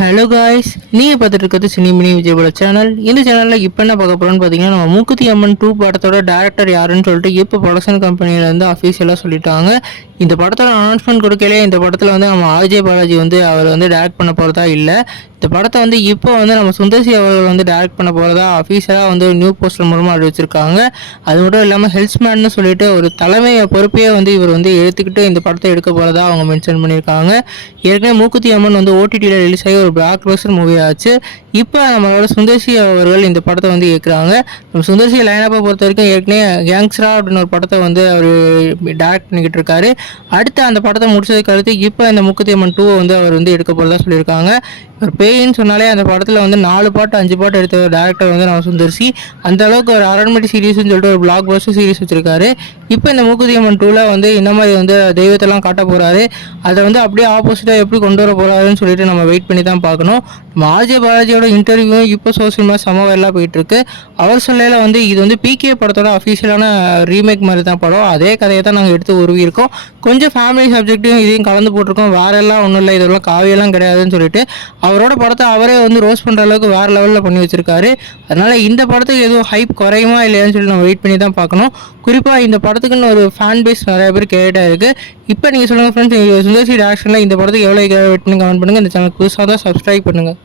Hello guys, நீங்கள் பார்த்துட்டு இருக்கிறது சினிமினி விஜயோட சேனல். இந்த சேனலில் இப்போ என்ன பார்க்க போகிறோன்னு பார்த்தீங்கன்னா, நம்ம மூக்குத்தி அம்மன் 2 படத்தோட டேரக்டர் யாருன்னு சொல்லிட்டு இப்போ ப்ரொடக்ஷன் கம்பெனியிலேருந்து அஃபீஷியலாக சொல்லிட்டாங்க. இந்த படத்தோட அனௌன்ஸ்மெண்ட் கொடுக்கலே இந்த படத்தில் வந்து நம்ம ஆர்ஜே பாலாஜி வந்து அவர் வந்து டேரக்ட் பண்ண போகிறதா இல்லை. இந்த படத்தை வந்து இப்போ வந்து நம்ம சுந்தர்சி அவர்கள் வந்து டேரக்ட் பண்ண போகிறதா அஃபீஷியலாக வந்து நியூ போஸ்டர் மூலமாக அறிவிச்சிருக்காங்க. அது மட்டும் இல்லாமல் ஹெல்ஸ்மேன்னு சொல்லிட்டு ஒரு தலைமை பொறுப்பையே வந்து இவர் வந்து எடுத்துக்கிட்டு இந்த படத்தை எடுக்க போகிறதா அவங்க மென்ஷன் பண்ணியிருக்காங்க. ஏற்கனவே மூக்குத்தி அம்மன் வந்து ஓடிடியில் ரிலீஸ் ஆகி ஒரு பிளாக் பஸ்டர் மூவி ஆச்சு. இப்போ நம்மளோட சுந்தர்சி அவர்கள் இந்த படத்தை வந்து இயக்குறாங்க. நம்ம சுந்தர்சி லைனப்பை பொறுத்த வரைக்கும் ஏற்கனவே கேங்ஸ்டரா அப்படின்னு ஒரு படத்தை வந்து அவர் டேரக்ட் பண்ணிக்கிட்டு இருக்காரு. அடுத்து அந்த படத்தை முடிச்சதுக்கு அடுத்து இப்போ இந்த மூக்குத்தி அம்மன் 2 வந்து அவர் வந்து எடுக்க போகிறதா சொல்லியிருக்காங்க. ஒரு பேயின்னு சொன்னாலே அந்த படத்தில் வந்து 4 பாட்டு 5 பாட்டு எடுத்த ஒரு டேரக்டர் வந்து நம்ம சுந்தர்சி. அந்த அளவுக்கு ஒரு அரண்மனை சீரீஸ்ன்னு சொல்லிட்டு ஒரு பிளாக் பஸ்டர் சீரீஸ் வச்சிருக்காரு. இப்போ இந்த மூக்குத்தி அம்மன் 2ல வந்து இந்த மாதிரி வந்து தெய்வத்தெல்லாம் காட்ட போகிறாரு. அதை வந்து அப்படியே ஆப்போசிட்டாக எப்படி கொண்டு வர போகிறாருன்னு சொல்லிட்டு நம்ம வெயிட் பண்ணி தான் பார்க்கணும். நம்ம ஆர்ஜே பாலாஜியோட இன்டர்வியூவும் இப்போ சோசியல் மீடியா சமவெல்லாம் போயிட்டுருக்கு. அவர் சொல்லையில் வந்து இது வந்து பிகே படத்தோட அஃபீஷியலான ரீமேக் மாதிரி தான் படம். அதே கதையை தான் நாங்கள் எடுத்து உருவியிருக்கோம். கொஞ்சம் ஃபேமிலி சப்ஜெக்ட்டையும் இதையும் கலந்து போட்டிருக்கோம். வேறெல்லாம் ஒன்றும் இல்லை, இதெல்லாம் காவியெல்லாம் கிடையாதுன்னு சொல்லிட்டு அவரோட படத்தை அவரே வந்து ரோஸ் பண்ணுற அளவுக்கு வேறு லெவலில் பண்ணி வச்சிருக்காரு. அதனால் இந்த படத்துக்கு எதுவும் ஹைப் குறையுமா இல்லையான்னு சொல்லி நம்ம வெயிட் பண்ணி தான் பார்க்கணும். குறிப்பாக இந்த படத்துக்குன்னு ஒரு ஃபேன் பேஸ் நிறைய பேர் கேட்டாக இருக்குது. இப்போ நீங்கள் சொல்லுங்கள் ஃப்ரெண்ட்ஸ், சுந்தர்சி டேரக்ஷனில் இந்த படத்துக்கு எவ்வளோ வெயிட் பண்ணி கமெண்ட் பண்ணுங்கள். இந்த சேனல் புதுசாக தான் சப்ஸ்கிரைப் பண்ணுங்கள்.